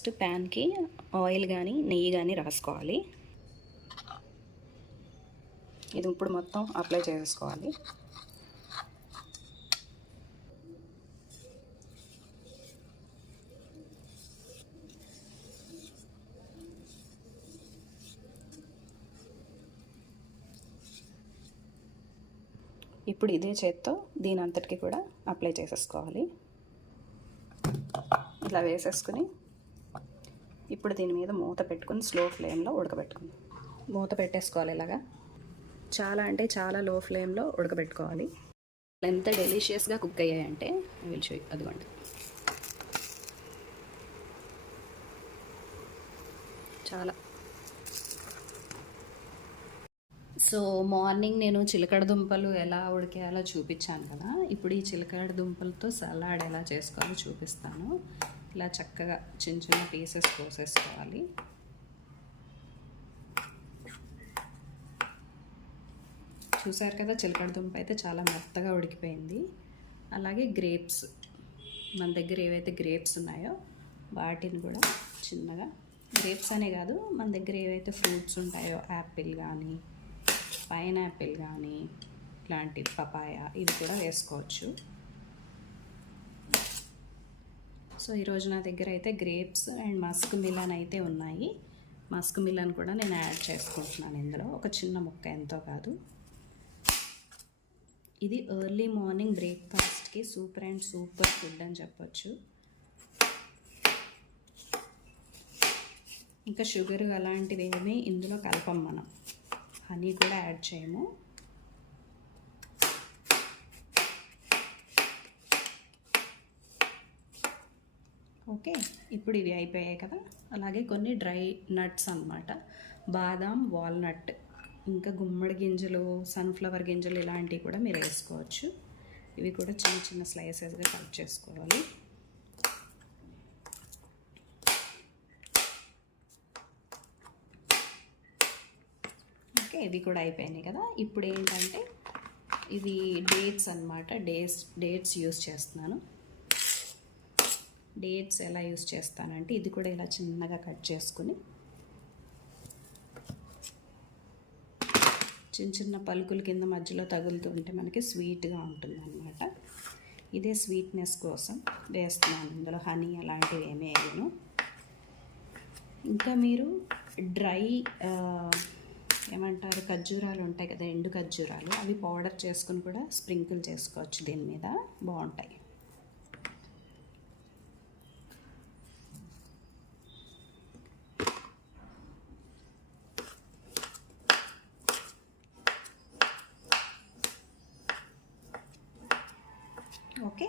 First ప్యాన్కి oil కానీ నెయ్యి కానీ రాసుకోవాలి. ఇది ఇప్పుడు మొత్తం అప్లై చేసుకోవాలి. ఇప్పుడు ఇదే చేత్తో దీని అంతటికి కూడా అప్లై చేసేసుకోవాలి. ఇలా వేసేసుకుని ఇప్పుడు దీని మీద మూత పెట్టుకుని స్లో ఫ్లేమ్లో ఉడకబెట్టుకుందాం. మూత పెట్టేసుకోవాలి ఇలాగా. చాలా అంటే చాలా లో ఫ్లేమ్లో ఉడకబెట్టుకోవాలి. ఎంత డెలిషియస్గా కుక్ అయ్యాయంటే విల్ షో అదిగోండి. చాలా. సో మార్నింగ్ నేను చిలకడ దుంపలు ఎలా ఉడికేయాలో చూపించాను కదా. ఇప్పుడు ఈ చిలకడ దుంపలతో సలాడ్ ఎలా చేసుకోవాలో చూపిస్తాను. ఇలా చక్కగా చిన్న చిన్న పీసెస్ కోసేసుకోవాలి. చూసారు కదా చిలకడ దుంప అయితే చాలా మెత్తగా ఉడికిపోయింది. అలాగే గ్రేప్స్ మన దగ్గర ఏవైతే గ్రేప్స్ ఉన్నాయో వాటిని కూడా చిన్నగా గ్రేప్స్ అనే కాదు మన దగ్గర ఏవైతే ఫ్రూట్స్ ఉంటాయో యాపిల్ కానీ పైనాపిల్ కానీ ఇలాంటి పపాయ ఇవి కూడా వేసుకోవచ్చు. సో ఈరోజు నా దగ్గర అయితే గ్రేప్స్ అండ్ మస్క్ మిలన్ అయితే ఉన్నాయి. మస్క్ మిలన్ కూడా నేను యాడ్ చేసుకుంటున్నాను ఇందులో. ఒక చిన్న ముక్క ఎంతో కాదు. ఇది ఎర్లీ మార్నింగ్ బ్రేక్ఫాస్ట్కి సూపర్ అండ్ సూపర్ ఫుడ్ అని చెప్పొచ్చు. ఇంకా షుగర్ అలాంటివి ఏమీ ఇందులో కలపం మనం. హనీ కూడా యాడ్ చేయము. ఓకే ఇప్పుడు ఇవి అయిపోయాయి కదా. అలాగే కొన్ని డ్రై నట్స్ అనమాట బాదాం వాల్నట్ ఇంకా గుమ్మడి గింజలు సన్ఫ్లవర్ గింజలు ఇలాంటివి కూడా మీరు వేసుకోవచ్చు. ఇవి కూడా చిన్న చిన్న స్లైసెస్గా కట్ చేసుకోవాలి. ఓకే ఇవి కూడా అయిపోయినాయి కదా. ఇప్పుడు ఏంటంటే ఇది డేట్స్ అనమాట డేట్స్ డేట్స్ యూస్ చేస్తున్నాను. డేట్స్ ఎలా యూస్ చేస్తానంటే ఇది కూడా ఇలా చిన్నగా కట్ చేసుకుని చిన్న చిన్న పలుకుల కింద మధ్యలో తగులుతుంటే మనకి స్వీట్గా ఉంటుంది అనమాట ఇదే స్వీట్నెస్ కోసం వేస్తున్నాను. ఇందులో హనీ అలాంటివి ఏమీ వేయను. ఇంకా మీరు డ్రై ఏమంటారు ఖర్జూరాలు ఉంటాయి కదా ఎండు ఖర్జూరాలు అవి పౌడర్ చేసుకుని కూడా స్ప్రింకిల్ చేసుకోవచ్చు దీని మీద. బాగుంటాయి. ఓకే.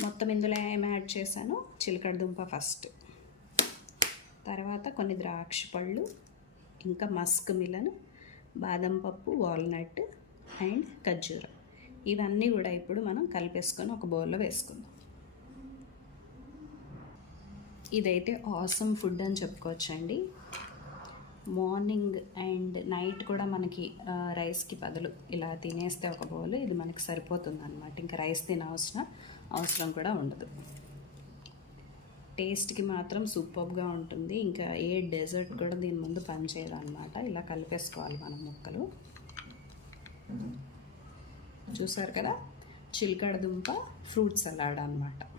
మొత్తం ఇందులో ఏం యాడ్ చేశాను? చిలకడ దుంప ఫస్ట్. తర్వాత కొన్ని ద్రాక్ష పళ్ళు ఇంకా మస్క్ మిలన్ బాదం పప్పు వాల్నట్ అండ్ ఖర్జూరం. ఇవన్నీ కూడా ఇప్పుడు మనం కలిపేసుకొని ఒక బౌల్లో వేసుకుందాం. ఇదైతే ఆసమ్ ఫుడ్ అని చెప్పుకోవచ్చండి. మార్నింగ్ అండ్ నైట్ కూడా మనకి రైస్కి బదులు ఇలా తినేస్తే ఒక బౌల్ ఇది మనకి సరిపోతుంది అనమాట ఇంకా రైస్ తినవసరం అవసరం కూడా ఉండదు. టేస్ట్కి మాత్రం సూపర్గా ఉంటుంది. ఇంకా ఏ డెజర్ట్ కూడా దీని ముందు పనిచేయదు అనమాట ఇలా కలిపేసుకోవాలి మనం ముక్కలు. చూసారు కదా? చిలకడ దుంప ఫ్రూట్ సలాడ్ అనమాట